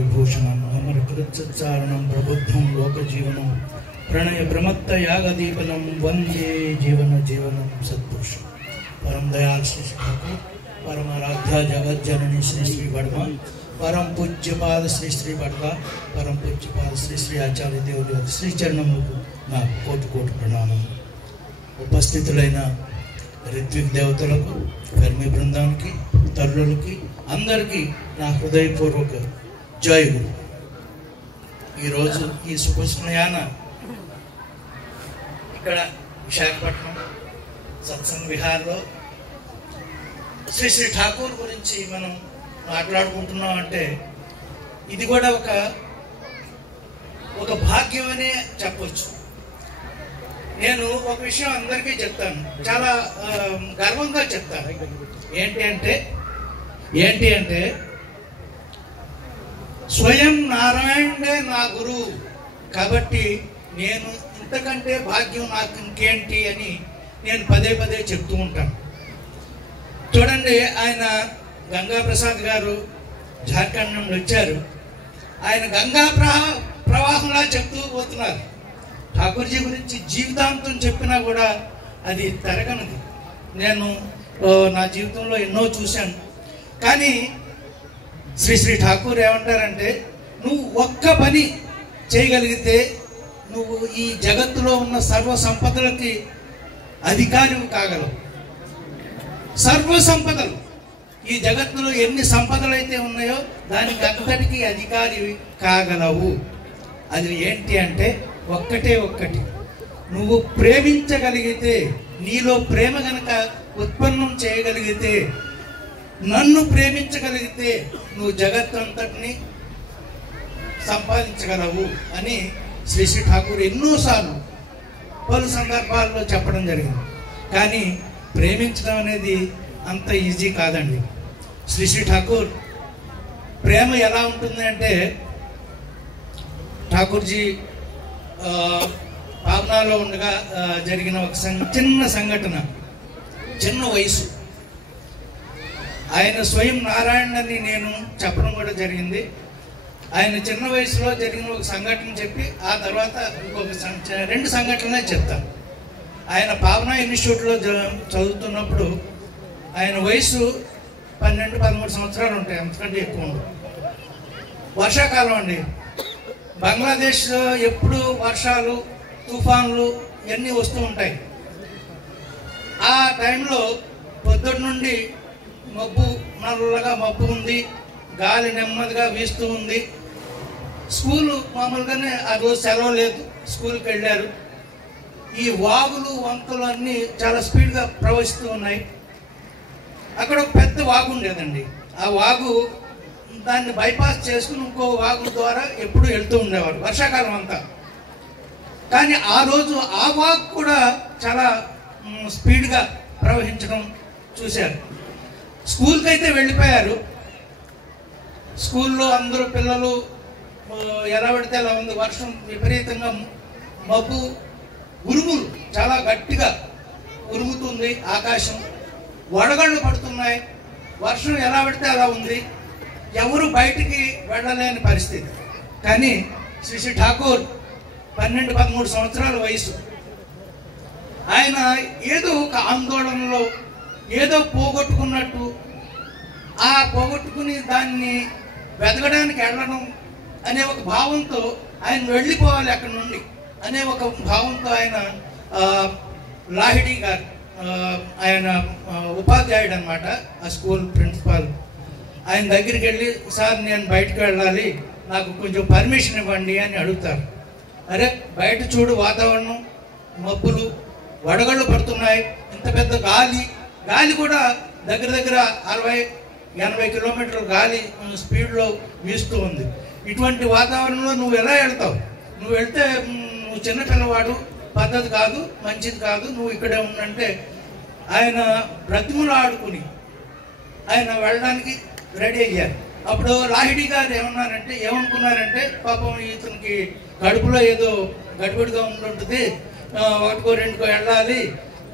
విభూషణం అమర కృత్సారణం ప్రబుద్ధం లోకజీవనం ప్రణయ ప్రమత్త యాగదీపనం వందే జీవన జీవనం సత్పురుషం परम दयाल श्री श्री ठाकुर परम आराध्या जगत जननी श्री श्री वर्मा परम पूज्यपाद श्री श्री वर्मा परम पूज्यपाद श्री श्री आचार्य देव श्री चरणमुలకు నా కోటి కోటి ప్రణామం ఉపస్థితులైన రిత్విక్ దేవతలకు కర్మి బృందానికి తల్లులకి అందరికీ నా హృదయపూర్వక జై గురు ఈరోజు ఈ శుభస్మయాన ఇక్కడ విశాఖపట్నం సత్సంగ విహార్లో శ్రీ శ్రీ ఠాకూర్ గురించి మనం మాట్లాడుకుంటున్నాం అంటే ఇది కూడా ఒక భాగ్యం అనే చెప్పొచ్చు. నేను ఒక విషయం అందరికీ చెప్తాను, చాలా గర్వంగా చెప్తాను. ఏంటి అంటే స్వయం నారాయణే నా గురువు కాబట్టి నేను ఇంతకంటే భాగ్యం నాకు ఇంకేంటి అని నేను పదే పదే చెప్తూ ఉంటాను. చూడండి, ఆయన గంగా ప్రసాద్ గారు జార్ఖండ్ నుండి వచ్చారు. ఆయన గంగా ప్రవాహంలా చెప్తూ పోతున్నారు. ఠాకూర్జీ గురించి జీవితాంతం చెప్పినా కూడా అది తరగనిది. నేను నా జీవితంలో ఎన్నో చూశాను. కానీ శ్రీ శ్రీ ఠాకూర్ ఏమంటారంటే, నువ్వు ఒక్క పని చేయగలిగితే నువ్వు ఈ జగత్తులో ఉన్న సర్వ సంపదలకి అధికారివి కాగలవు. సర్వ సంపదలు, ఈ జగత్తులో ఎన్ని సంపదలు అయితే ఉన్నాయో దానికి అంతటికీ అధికారివి కాగలవు. అది ఏంటి అంటే ఒక్కటి, నువ్వు ప్రేమించగలిగితే, నీలో ప్రేమ గనక ఉత్పన్నం చేయగలిగితే, నన్ను ప్రేమించగలిగితే నువ్వు జగత్తంతటిని సంపాదించగలవు అని శ్రీ శ్రీ ఠాకూర్ ఎన్నోసార్లు పలు సందర్భాల్లో చెప్పడం జరిగింది. కానీ ప్రేమించడం అనేది అంత ఈజీ కాదండి. శ్రీ శ్రీ ఠాకూర్ ప్రేమ ఎలా ఉంటుంది అంటే, ఠాకూర్జీ పావనాలో ఉండగా జరిగిన ఒక చిన్న సంఘటన, చిన్న వయసు. ఆయన స్వయం నారాయణ అని నేను చెప్పడం కూడా జరిగింది. ఆయన చిన్న వయసులో జరిగిన ఒక సంఘటన చెప్పి ఆ తర్వాత ఇంకొక 2 సంఘటనలే చెప్తాను. ఆయన పావనా ఇన్స్టిట్యూట్లో చదువుతున్నప్పుడు ఆయన వయసు 12-13 సంవత్సరాలు ఉంటాయి, అంతకంటే ఎక్కువ ఉండవు. వర్షాకాలం అండి. బంగ్లాదేశ్లో ఎప్పుడు వర్షాలు, తుఫాన్లు ఇవన్నీ వస్తూ ఉంటాయి. ఆ టైంలో పొద్దున్న నుండి నల్లగా మబ్బు ఉంది, గాలి నెమ్మదిగా వీస్తూ ఉంది. స్కూలు మామూలుగానే ఆ రోజు సెలవు లేదు, స్కూల్కి వెళ్ళారు. ఈ వాగులు వంకలు అన్నీ చాలా స్పీడ్గా ప్రవహిస్తూ ఉన్నాయి. అక్కడ ఒక పెద్ద వాగు ఉండేదండి. ఆ వాగు దాన్ని బైపాస్ చేసుకుని ఇంకో వాగు ద్వారా ఎప్పుడు వెళ్తూ ఉండేవారు వర్షాకాలం అంతా. కానీ ఆ రోజు ఆ వాగు కూడా చాలా స్పీడ్గా ప్రవహించడం చూశారు. స్కూల్కి అయితే వెళ్ళిపోయారు. స్కూల్లో అందరూ పిల్లలు ఎలా పడితే అలా ఉంది. వర్షం విపరీతంగా, మబ్బు, ఉరుములు చాలా గట్టిగా ఉరుముతుంది, ఆకాశం వడగళ్ళు పడుతున్నాయి, వర్షం ఎలా పడితే అలా ఉంది, ఎవరు బయటికి వెళ్ళలేని పరిస్థితి. కానీ శ్రీ శ్రీ ఠాకూర్ 12-13 సంవత్సరాల వయసు. ఆయన ఏదో ఒక ఆందోళనలో ఏదో పోగొట్టుకున్నట్టు, ఆ పోగొట్టుకుని దాన్ని వెతకడానికి వెళ్ళడం అనే ఒక భావంతో, ఆయన వెళ్ళిపోవాలి అక్కడ నుండి అనే ఒక భావంతో ఆయన లాహిడి గారు, ఆయన ఉపాధ్యాయుడు అనమాట, ఆ స్కూల్ ప్రిన్సిపాల్, ఆయన దగ్గరికి వెళ్ళి, సార్ నేను బయటకు వెళ్ళాలి, నాకు కొంచెం పర్మిషన్ ఇవ్వండి అని అడుగుతారు. అరే బయట చూడు, వాతావరణం, మబ్బులు, వడగళ్ళు పడుతున్నాయి, ఇంత పెద్ద గాలి కూడా దగ్గర 60-80 కిలోమీటర్ల గాలి స్పీడ్లో వీస్తూ ఉంది. ఇటువంటి వాతావరణంలో నువ్వు ఎలా వెళ్తావు? నువ్వు వెళ్తే నువ్వు చిన్నపిల్లవాడు, పద్ధతి కాదు, మంచిది కాదు, నువ్వు ఇక్కడే ఉండంటే ఆయన బ్రతిములు ఆడుకుని ఆయన వెళ్ళడానికి రెడీ అయ్యారు. అప్పుడు లాహిడి గారు ఏమనుకున్నారంటే పాపం ఇతనికి కడుపులో ఏదో గడిబడిగా ఉంటుంటుంది, 1-2 వెళ్ళాలి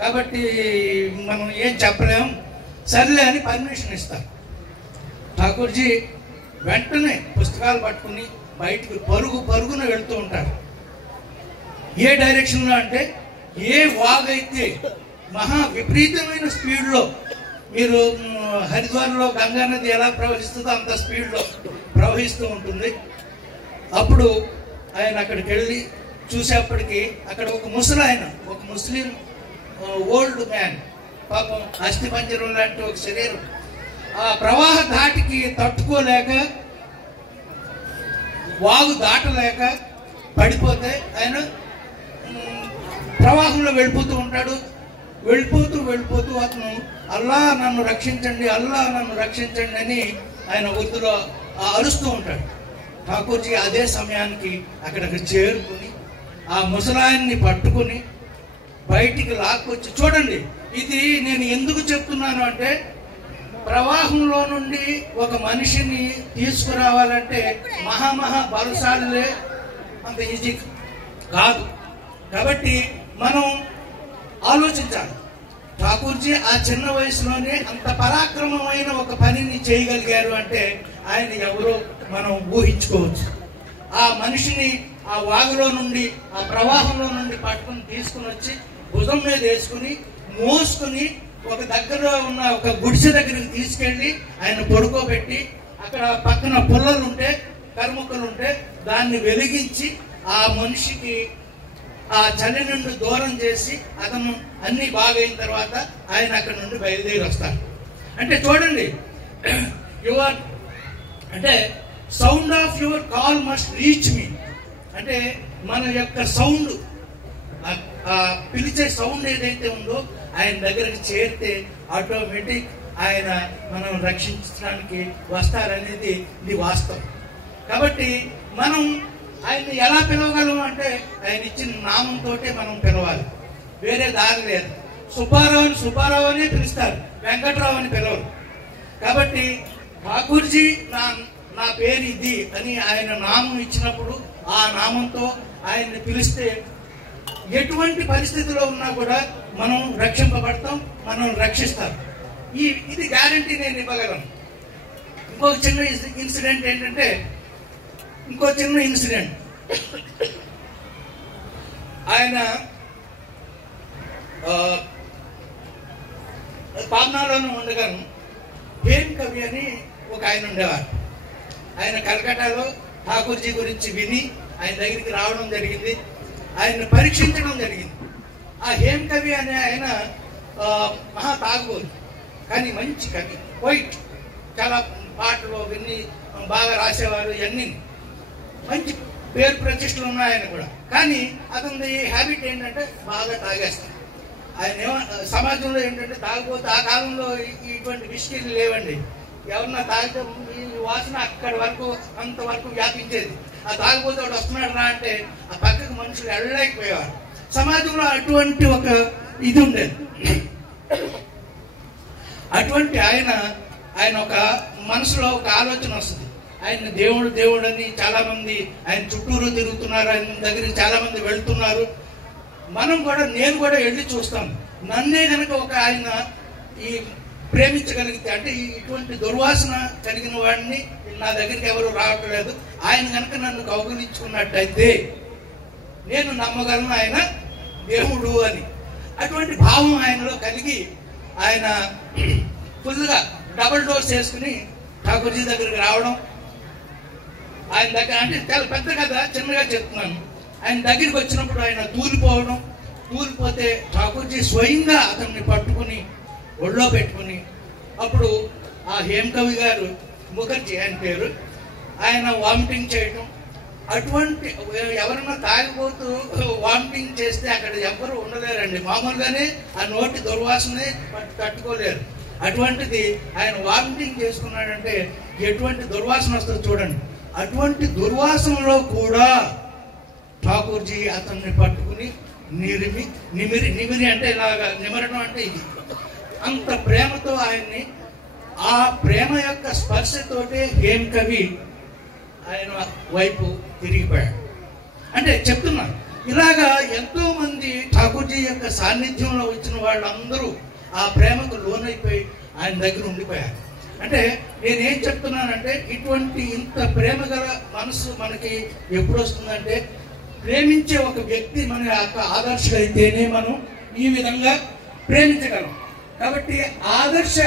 కాబట్టి మనం ఏం చెప్పలేం, సర్లే అని పర్మిషన్ ఇస్తారు. ఠాకూర్జీ వెంటనే పుస్తకాలు పట్టుకుని బయటికి పరుగున వెళ్తూ ఉంటారు. ఏ డైరెక్షన్లో అంటే ఏ వాగైతే మహా విపరీతమైన స్పీడ్లో, మీరు హరిద్వార్లో గంగా నది ఎలా ప్రవహిస్తుందో అంత స్పీడ్లో ప్రవహిస్తూ ఉంటుంది. అప్పుడు ఆయన అక్కడికి వెళ్ళి చూసేప్పటికీ అక్కడ ఒక ముసలాయన, ఒక ముస్లిం ఓల్డ్ మ్యాన్, పాపం అస్థిపంజరం లాంటి ఒక శరీరం, ఆ ప్రవాహ ధాటికి తట్టుకోలేక, వాగు దాటలేక పడిపోతే ఆయన ప్రవాహంలో వెళ్ళిపోతూ ఉంటాడు. వెళ్ళిపోతూ అతను అల్లా నన్ను రక్షించండి, అల్లా నన్ను రక్షించండి అని ఆయన ఉర్దూలో అరుస్తూ ఉంటాడు. ఠాకూర్జీ అదే సమయానికి అక్కడికి చేరుకుని ఆ ముసలాయన్ని పట్టుకుని బయటికి లాక్కొచ్చి, చూడండి ఇది నేను ఎందుకు చెప్తున్నాను అంటే, ప్రవాహంలో నుండి ఒక మనిషిని తీసుకురావాలంటే మహా బలశాలులే అంత ఈజీ కాదు. కాబట్టి మనం ఆలోచించాలి. ఠాకూర్జీ ఆ చిన్న వయసులోనే అంత పరాక్రమమైన ఒక పనిని చేయగలిగారు అంటే ఆయన ఎవరో మనం ఊహించుకోవచ్చు. ఆ మనిషిని ఆ వాగులో నుండి, ఆ ప్రవాహంలో నుండి పట్టుకుని తీసుకుని వచ్చి భుజం మీద వేసుకుని మోసుకుని ఒక దగ్గరలో ఉన్న ఒక గుడిసె దగ్గరికి తీసుకెళ్ళి ఆయన పడుకోబెట్టి, అక్కడ పక్కన పుల్లలుంటే, కర్ముక్కలుంటే దాన్ని వెలిగించి ఆ మనిషికి ఆ చలి నుండి దూరం చేసి అతను అన్ని బాగైన తర్వాత ఆయన అక్కడ నుండి బయలుదేరి వస్తారు. అంటే చూడండి, యువర్ అంటే sound of your call must reach me, అంటే మన యొక్క సౌండ్, పిలిచే సౌండ్ ఏదైతే ఉందో ఆయన దగ్గరికి చేరితే ఆటోమేటిక్ ఆయన మనం రక్షించడానికి వస్తారనేది ఇది వాస్తవం. కాబట్టి మనం ఆయన్ని ఎలా పిలవగలం అంటే ఆయన ఇచ్చిన నామంతో మనం పిలవాలి, వేరే దారి లేదు. సుబ్బారావు అనే పిలుస్తారు, వెంకట్రావు అని పిలవరు. కాబట్టి ఠాకూర్జీ నా పేరు ఇది అని ఆయన నామం ఇచ్చినప్పుడు ఆ నామంతో ఆయన్ని పిలిస్తే ఎటువంటి పరిస్థితిలో ఉన్నా కూడా మనం రక్షింపబడతాం, మనం రక్షిస్తాం. ఇది గ్యారంటీ నేను ఇవ్వగలను. ఇంకొక చిన్న ఇన్సిడెంట్ ఏంటంటే, ఆయన పాట్నాలోనే ఉండగాను హేమ్ కవి అని ఒక ఆయన ఉండేవారు. ఆయన కలకట్టాలో ఠాకూర్జీ గురించి విని ఆయన దగ్గరికి రావడం జరిగింది, ఆయన పరీక్షించడం జరిగింది. ఆ హేమ్ కవి అనే ఆయన మహా తాగుబోతు, కానీ మంచి కవి, పోయిట్, చాలా పాటలు విన్ని బాగా రాసేవారు, ఇవన్నీ మంచి పేరు ప్రతిష్టలు ఉన్నాయి ఆయన కూడా. కానీ అతని హ్యాబిట్ ఏంటంటే బాగా తాగేస్తాం. ఆయన సమాజంలో ఏంటంటే తాగిపోతే, ఆ కాలంలో ఇటువంటి విస్కీలు లేవండి, ఎవరన్నా తాగితే ఈ వాసన అక్కడి వరకు అంతవరకు వ్యాపించేది. ఆ తాగిపోతే వాడు వస్తున్నాడు రా అంటే ఆ పక్కకు మనుషులు వెళ్ళలేకపోయేవారు. సమాజంలో అటువంటి ఒక ఇది ఉండేది. అటువంటి ఆయన ఒక మనసులో ఒక ఆలోచన వస్తుంది, ఆయన దేవుడు అని చాలా మంది ఆయన చుట్టూరు తిరుగుతున్నారు, ఆయన దగ్గరికి చాలా మంది వెళ్తున్నారు, నేను కూడా వెళ్ళి చూస్తాను. నన్నే కనుక ఒక ఆయన ఈ ప్రేమించగలిగితే, అంటే ఇటువంటి దుర్వాసన కలిగిన వాడిని నా దగ్గరికి ఎవరు రావట్లేదు, ఆయన కనుక నన్ను కౌగిలించుకున్నట్టయితే నేను నమ్మగలను ఆయన దేవుడు అని. అటువంటి భావం ఆయనలో కలిగి ఆయన ఫుల్గా డబుల్ డోస్ చేసుకుని ఠాకూర్జీ దగ్గరికి రావడం. ఆయన దగ్గర, అంటే చాలా పెద్ద కదా, చిన్నగా చెప్తున్నాను. ఆయన దగ్గరికి వచ్చినప్పుడు ఆయన తూలిపోతే ఠాకూర్జీ స్వయంగా అతన్ని పట్టుకుని ఒళ్ళో పెట్టుకుని, అప్పుడు ఆ హేమ్ కవి గారు, ముఖర్జీ ఆయన పేరు, ఆయన వామిటింగ్ చేయటం. అటువంటి ఎవరన్నా తాగిపోతూ వామిటింగ్ చేస్తే అక్కడ ఎవరు ఉండలేరండి, మామూలుగానే ఆ నోటి దుర్వాసనే తట్టుకోలేరు. అటువంటిది ఆయన వామిటింగ్ చేసుకున్నాడంటే ఎటువంటి దుర్వాసన వస్తుందో చూడండి. అటువంటి దుర్వాసనలో కూడా ఠాకూర్జీ అతన్ని పట్టుకుని నిమిరి అంటే ఇలాగా నిమరడం అంటే ఇది, అంత ప్రేమతో ఆయన్ని, ఆ ప్రేమ యొక్క స్పర్శతోటే హేమ్ కవి ఆయన వైపు తిరిగిపోయాడు. అంటే చెప్తున్నా, ఇలాగా ఎంతో మంది ఠాకూర్జీ యొక్క సాన్నిధ్యంలో వచ్చిన వాళ్ళందరూ ఆ ప్రేమకు లోనైపోయి ఆయన దగ్గర ఉండిపోయారు. అంటే నేనేం చెప్తున్నానంటే ఇటువంటి ఇంత ప్రేమ గల మనసు మనకి ఎప్పుడు వస్తుందంటే ప్రేమించే ఒక వ్యక్తి మన యొక్క ఆదర్శం అయితేనే మనం ఈ విధంగా ప్రేమించగలం. కాబట్టి ఆదర్శ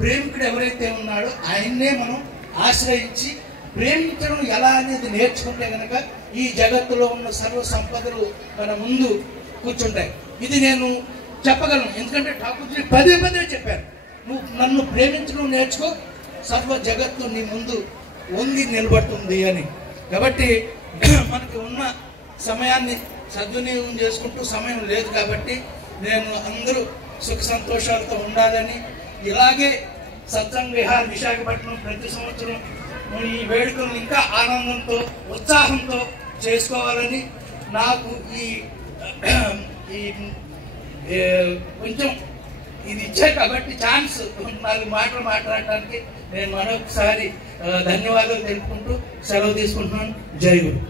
ప్రేమికుడు ఎవరైతే ఉన్నాడో ఆయన్నే మనం ఆశ్రయించి ప్రేమించడం ఎలా అనేది నేర్చుకుంటే కనుక ఈ జగత్తులో ఉన్న సర్వ సంపదలు మన ముందు కూర్చుంటాయి. ఇది నేను చెప్పగలను, ఎందుకంటే ఠాకూర్జీ పదే పదే చెప్పారు, నువ్వు నన్ను ప్రేమించడం నేర్చుకో, సర్వ జగత్తు నీ ముందు వంగి నిలబడుతుంది అని. కాబట్టి మనకి ఉన్న సమయాన్ని సద్వినియోగం చేసుకుంటూ సమయం లేదు కాబట్టి నేను అందరూ సుఖ సంతోషాలతో ఉండాలని, ఇలాగే సత్సంగ్ విహార్ విశాఖపట్నం ప్రతి సంవత్సరం ఈ వేడుకలను ఇంకా ఆనందంతో ఉత్సాహంతో చేసుకోవాలని, నాకు ఈ కొంచెం ఇది ఇచ్చారు కాబట్టి ఛాన్స్ 4 మాటలు మాట్లాడటానికి నేను మరొకసారి ధన్యవాదాలు తెలుపుకుంటూ సెలవు తీసుకుంటున్నాను. జై గురు.